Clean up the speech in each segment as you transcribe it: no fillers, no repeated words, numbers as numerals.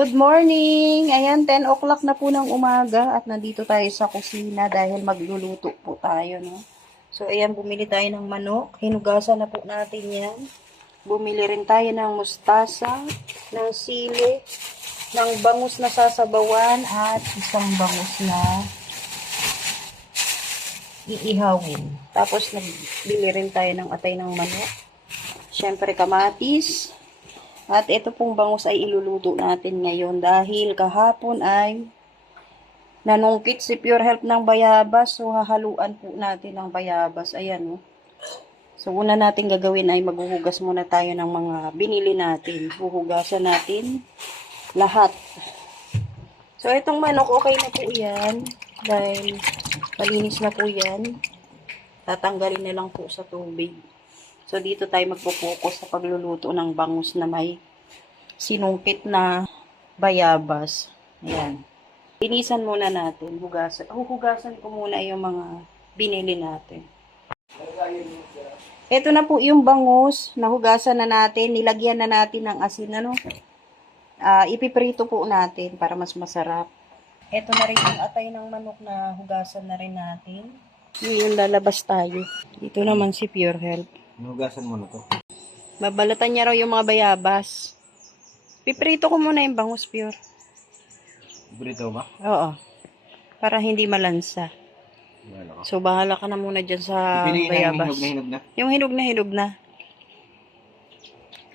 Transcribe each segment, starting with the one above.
Good morning! Ayan, 10 o'clock na po ng umaga at nandito tayo sa kusina dahil magluluto po tayo, no? So, ayan, bumili tayo ng manok. Hinugasan na po natin yan. Bumili rin tayo ng mustasa, ng sili, ng bangus na sasabawan at isang bangus na iihawin. Tapos, nagbili rin tayo ng atay ng manok. Siyempre, kamatis. At ito pong bangus ay iluluto natin ngayon dahil kahapon ay nanungkit si Pure Health ng bayabas. So, hahaluan po natin ng bayabas. Ayan, oh. So, una natin gagawin ay maghuhugas muna tayo ng mga binili natin. Huhugasan natin lahat. So, itong manok, okay na po yan. Dahil malinis na po yan. Tatanggalin na lang po sa tubig. So, dito tayo magpo-focus sa pagluluto ng bangus na may sinungkit na bayabas. Ayan. Linisan muna natin. Huhugasan ko muna yung mga binili natin. Ito na po yung bangus. Nahugasan na natin. Nilagyan na natin ng asin. Ipiprito po natin para mas masarap. Ito na rin yung atay ng manok na hugasan na rin natin. Ngayon lalabas tayo. Dito naman si Pure Health. Hinugasan mo na to. Babalatan niya raw yung mga bayabas. Piprito ko muna yung bangus, Pure. Burrito ba? Oo. Para hindi malansa. Wala ka. So, bahala ka na muna dyan sa bayabas. Hinog na. Yung hinog na.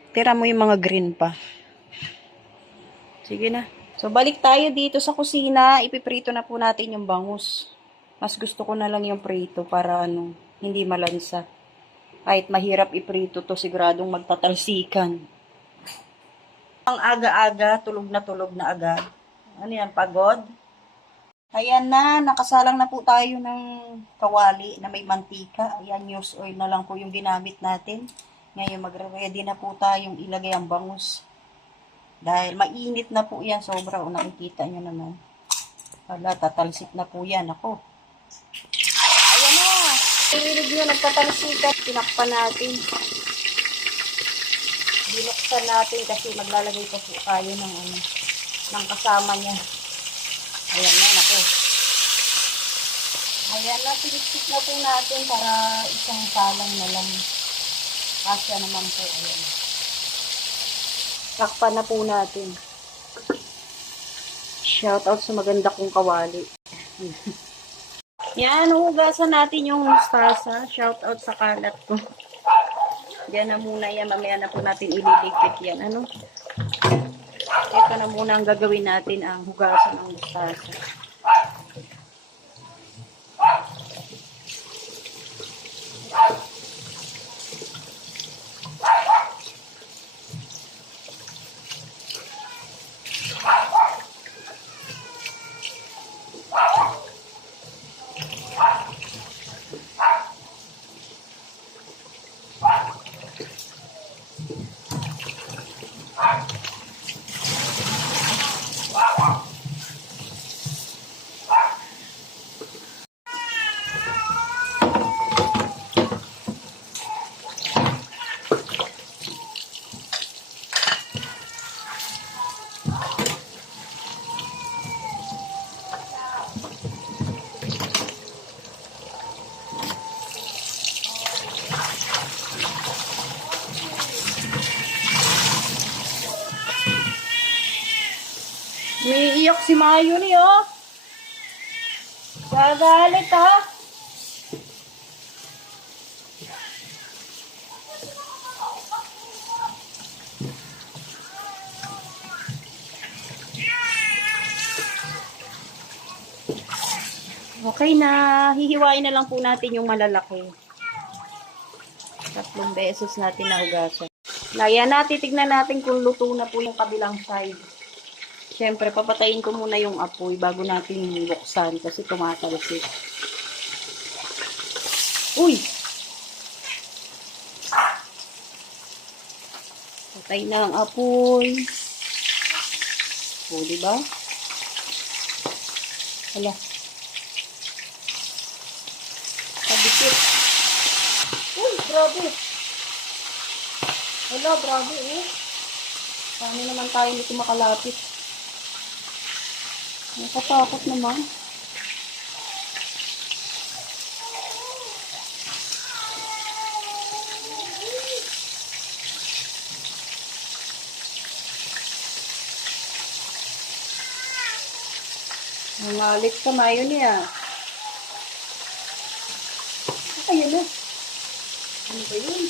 Tira mo yung mga green pa. Sige na. So, balik tayo dito sa kusina. Ipiprito na po natin yung bangus. Mas gusto ko na lang yung prito para hindi malansa. Kahit mahirap iprito to, siguradong magtatalsikan. Ang aga-aga, tulog na agad. Ano yan, pagod? Ayan na, nakasalang na po tayo ng kawali na may mantika. Ayan, used oil na lang po yung ginamit natin. Ngayon, magre-ready na po tayong ilagay ang bangus. Dahil mainit na po yan, sobra. O nakikita nyo naman. Wala, tatalsik na po yan. Ako. Ayan na. Pililig nyo, nagtatalsikan. Tinakpan natin. Binuksan natin kasi maglalagay pa po tayo ng kasama niya. Ayan na, nako. Ayan na, piniktik na po natin para isang salang na lang. Kasya naman po, ayan. Takpan na po natin. Shout out sa maganda kong kawali. Yan, hugasan natin yung mustasa. Shout out sa kalat ko. Yan na muna yan. Mamaya na po natin ililigpit yan. Ito na muna ang gagawin natin, ang hugasan ng mustasa. Umiiyak si Mayo ni, oh. Gagalit, ha? Okay na. Hihiwain na lang po natin yung malalaki. 3 beses natin nahugasan. Ayan na, titignan natin kung luto na po yung kabilang side. Siyempre, papatayin ko muna yung apoy bago natin buksan kasi tumatalsik. Uy! Patay na ang apoy. O, diba? Hala. Pabikit. Uy, grabe. Hala, grabe eh. Paano naman tayo dito makalapit? Nakatakot naman. Nangalit ka mayo niya. Ayun na. Ano ba yun?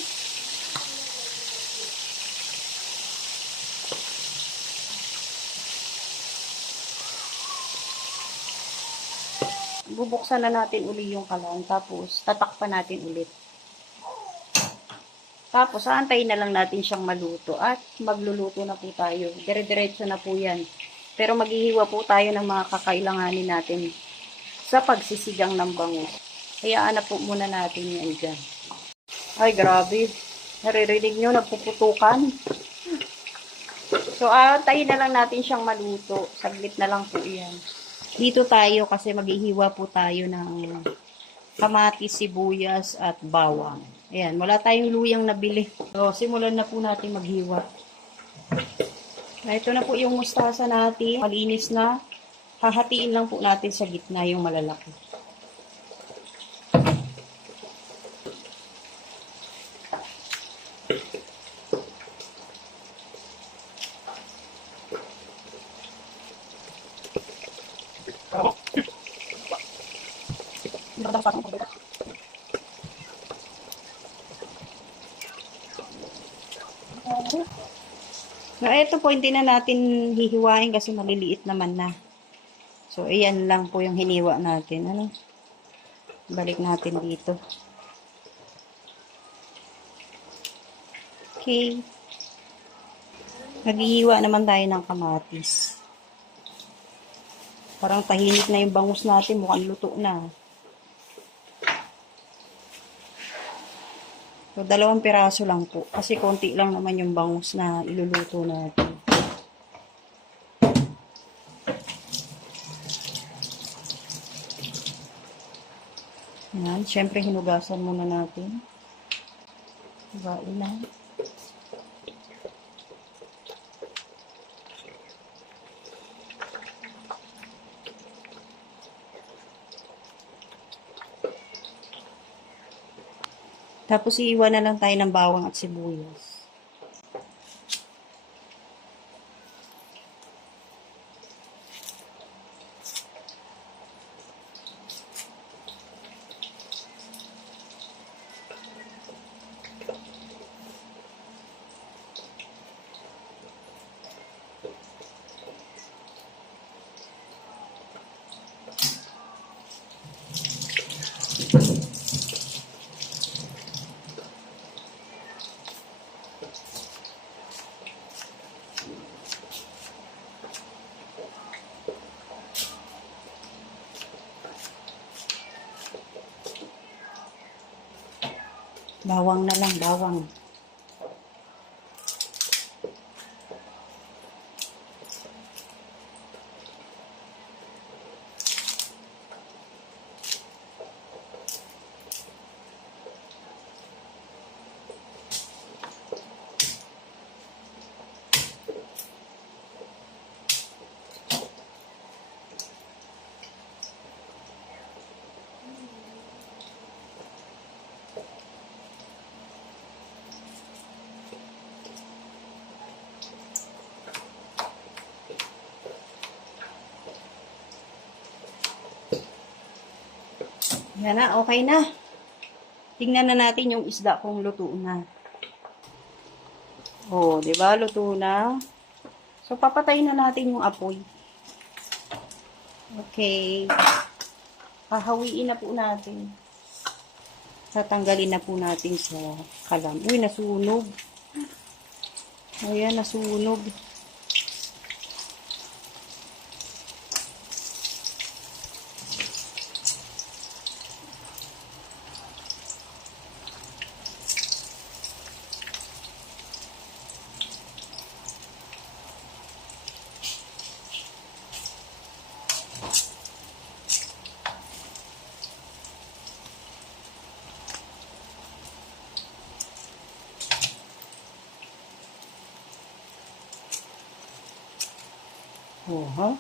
Bubuksan na natin uli yung kalan. Tapos, tatakpan natin ulit. Tapos, aantayin na lang natin siyang maluto. At magluluto na po tayo. Dire-diretso na po yan. Pero maghihiwa po tayo ng mga kakailanganin natin sa pagsisigang ng bangus. Hayaan na po muna natin yan dyan. Ay, grabe. Naririnig nyo, nagpuputukan. So, aantayin na lang natin siyang maluto. Saglit na lang po yan. Dito tayo kasi maghihiwa po tayo ng kamatis, sibuyas, at bawang. Ayan, wala tayong luyang nabili. So, simulan na po natin maghiwa. Ito na po yung mustasa natin. Malinis na. Hahatiin lang po natin sa gitna yung malalaki. So, ito po, hindi na natin hihiwain kasi maliliit naman na. So, ayan lang po yung hiniwa natin. Ano? Balik natin dito. Okay. Naghihiwa naman tayo ng kamatis. Parang tahimik na yung bangus natin. Mukhang luto na. So, 2 piraso lang po. Kasi konti lang naman yung bangus na iluluto natin. Yan. Siyempre, hinugasan muna natin. Higain na. Tapos, iiwan na lang tayo ng bawang at sibuyas. Bawang na lang, bawang. Yan na, okay na. Tingnan na natin yung isda kung luto na. Oh, 'di ba? Luto na. So, papatayin na natin yung apoy. Okay. Pahawiin na po natin. Tatanggalin na po natin sa kalam. Uy, nasunog. Ayan, nasunog. Oh, ha?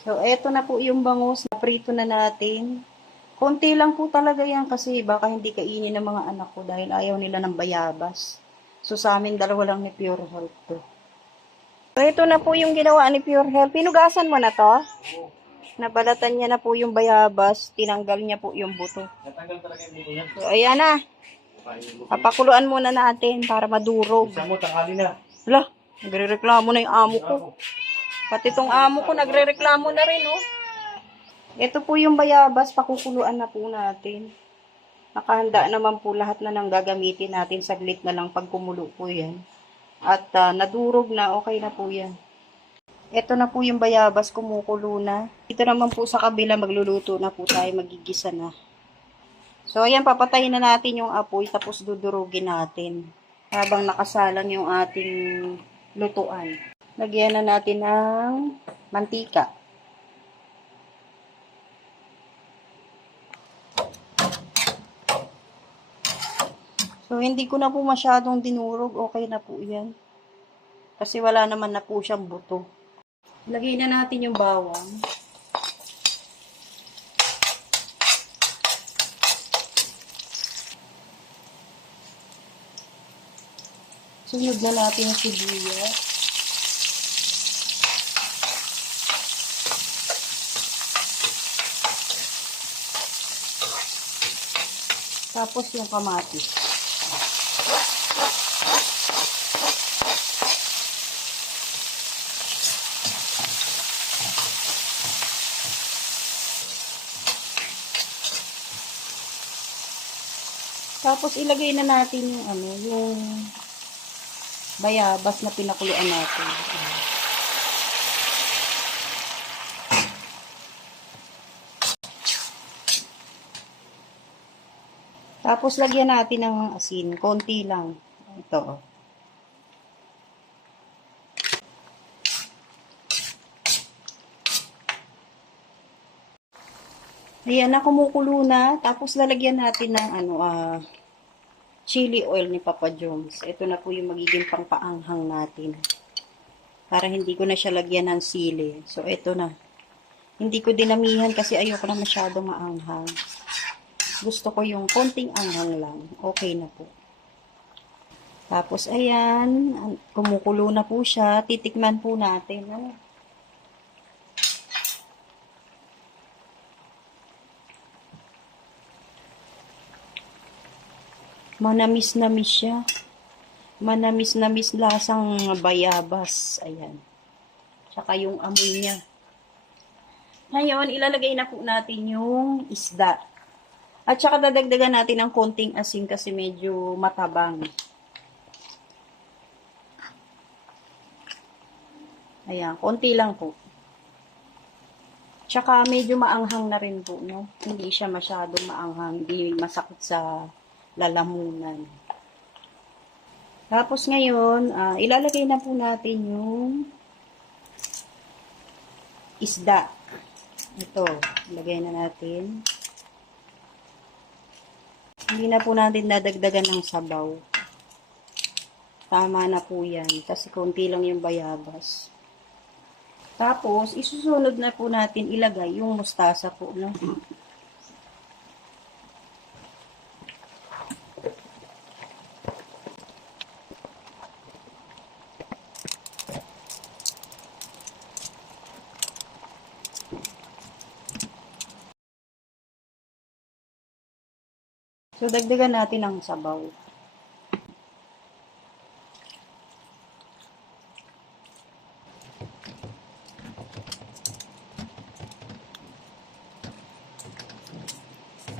So, eto na po yung bangus. Naprito na natin. Konti lang po talaga yan kasi baka hindi kainin ng mga anak ko dahil ayaw nila ng bayabas. So, sa amin dalawa lang ni Pure Health to. So, ito na po yung ginawa ni Pure Health. Pinugasan mo na to? Nabalatan niya na po yung bayabas. Tinanggal niya po yung buto. Natanggal talaga yung buto niya. So, ayan na. Papakuluan muna natin para madurog. Isa mo, tanghali na. Hala, nagre-reklamo na yung amo ko. Pati itong amo ko, nagre-reklamo na rin, oh. Ito po yung bayabas, pakukuluan na po natin. Nakahanda naman po lahat na ng gagamitin natin. Saglit na lang pag kumulo po yan. At nadurog na, okay na po yan. Ito na po yung bayabas, kumukulo na. Dito naman po sa kabila, magluluto na po tayo, magigisa na. So, ayan, papatayin na natin yung apoy, tapos dudurugin natin. Habang nakasalang yung ating lutuan. Lagyan na natin ng mantika. So, hindi ko na po masyadong dinurog. Okay na po yan. Kasi wala naman na po siyang buto. Lagyan na natin yung bawang. Sunod na natin yung sibuyas. Tapos yung kamatis. Tapos ilagay na natin yung yung bayabas na pinakuluan natin. Tapos lagyan natin ng asin, konti lang. Ito. Ayan na, kumukulo na. Tapos lalagyan natin ng chili oil ni Papa Jones. Ito na po yung magiging pangpaanghang natin. Para hindi ko na siya lagyan ng sili. So, ito na. Hindi ko dinamihan kasi ayoko na masyado maanghang. Gusto ko yung konting anghang lang. Okay na po. Tapos, ayan. Kumukulo na po siya. Titikman po natin. Manamis-namis siya. Manamis-namis lasang bayabas. Ayan. Tsaka yung amoy niya. Ngayon, ilalagay na po natin yung isda. At saka dadagdagan natin ng konting asin kasi medyo matabang. Ayan, konti lang po. Tsaka medyo maanghang na rin po, no? Hindi siya masyadong maanghang, hindi masakit sa lalamunan. Tapos ngayon, ilalagay na po natin yung isda. Ito, ilagay na natin. Hindi na po natin dadagdagan ng sabaw. Tama na po yan, kasi konti lang yung bayabas. Tapos, isusunod na po natin ilagay yung mustasa po, no? So, dagdagan natin ang sabaw.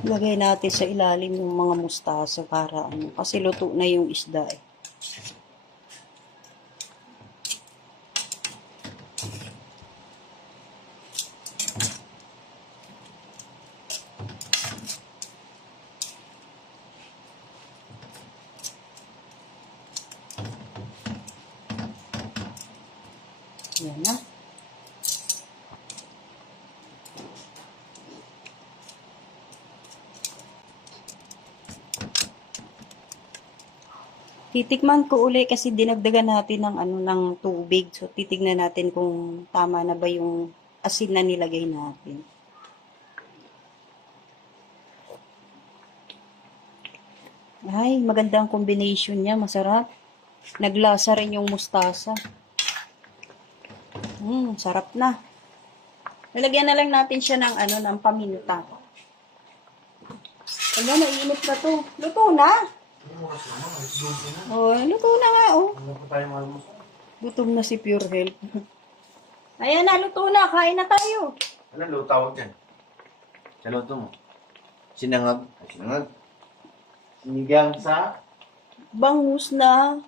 Lagay natin sa ilalim yung mga mustasa para kasi luto na yung isda eh. Yan na. Titikman ko uli kasi dinagdagan natin ng ng tubig. So titignan natin kung tama na ba yung asin na nilagay natin. Ay, maganda ang combination niya. Masarap. Naglasa rin yung mustasa. Sarap na. Nalagyan na lang natin siya ng ng paminta. Ano, mainit na to. Luto na. Oh, luto na nga, oh. Ano pa tayo malumusan? Gutom na si Pure Health. Ayan na, luto na. Kain na tayo. Ano luto tawag dyan? Sa luto mo? Sinangag. Ay, sinangag. Sinigang sa... Bangus na.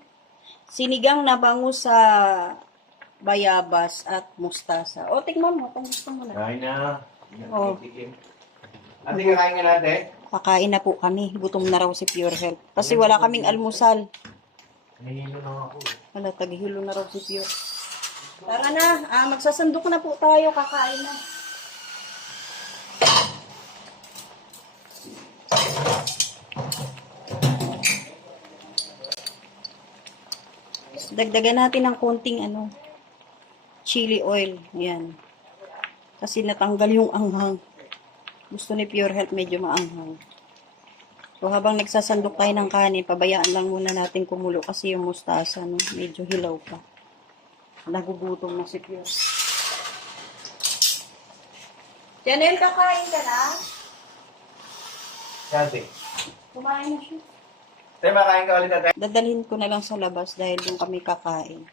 Sinigang na bangus sa bayabas at mustasa. O, tikman mo kung gusto mo na. Kain na. Oh. Ate, kakain ka natin? Kakain na po kami. Gutom na raw si Pure Health. Kasi wala kaming almusal. Nahihilo lang ako. Wala, taghilo na raw si Pure. Tara na. Magsasandok na po tayo. Kakain na. Dagdagan natin ng konting chili oil. Ayan. Kasi natanggal yung anghang. Gusto ni Pure Health medyo maanghang. So habang nagsasandok tayo ng kanin, pabayaan lang muna natin kumulo kasi yung mustasa medyo hilaw pa. Nagugutom na si Pure. Janelle, kakain ka na? Ate. Kumain na siya. Tayo, makain ka ulit ate. Dadalhin ko na lang sa labas dahil doon kami kakain.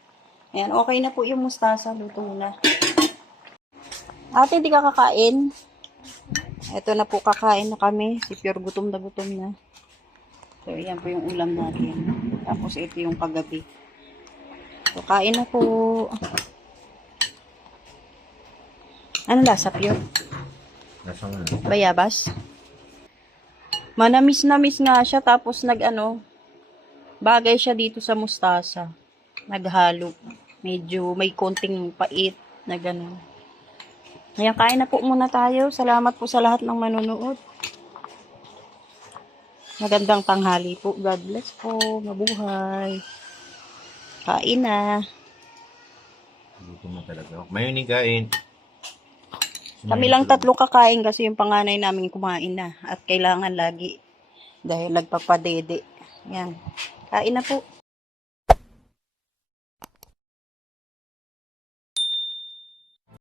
Ayan, okay na po yung mustasa. Luto na. Ate, di ka kakain? Ito na po, kakain na kami. Si Pure gutom na. So, ayan po yung ulam natin. Tapos, ito yung kagabi. So, kain na po. Ano lasa, Pure? Nasaan na? Bayabas? Manamis-namis nga siya. Tapos, bagay siya dito sa mustasa. Naghalo. Medyo may konting pait na gano'n. Ayan, kain na po muna tayo. Salamat po sa lahat ng manonood. Magandang tanghali po. God bless po. Mabuhay. Kain na. Luto mo talaga. Mayon ni kain. Kami lang tatlo kakain kasi yung panganay namin kumain na. At kailangan lagi. Dahil nagpapadede. Yan. Kain na po.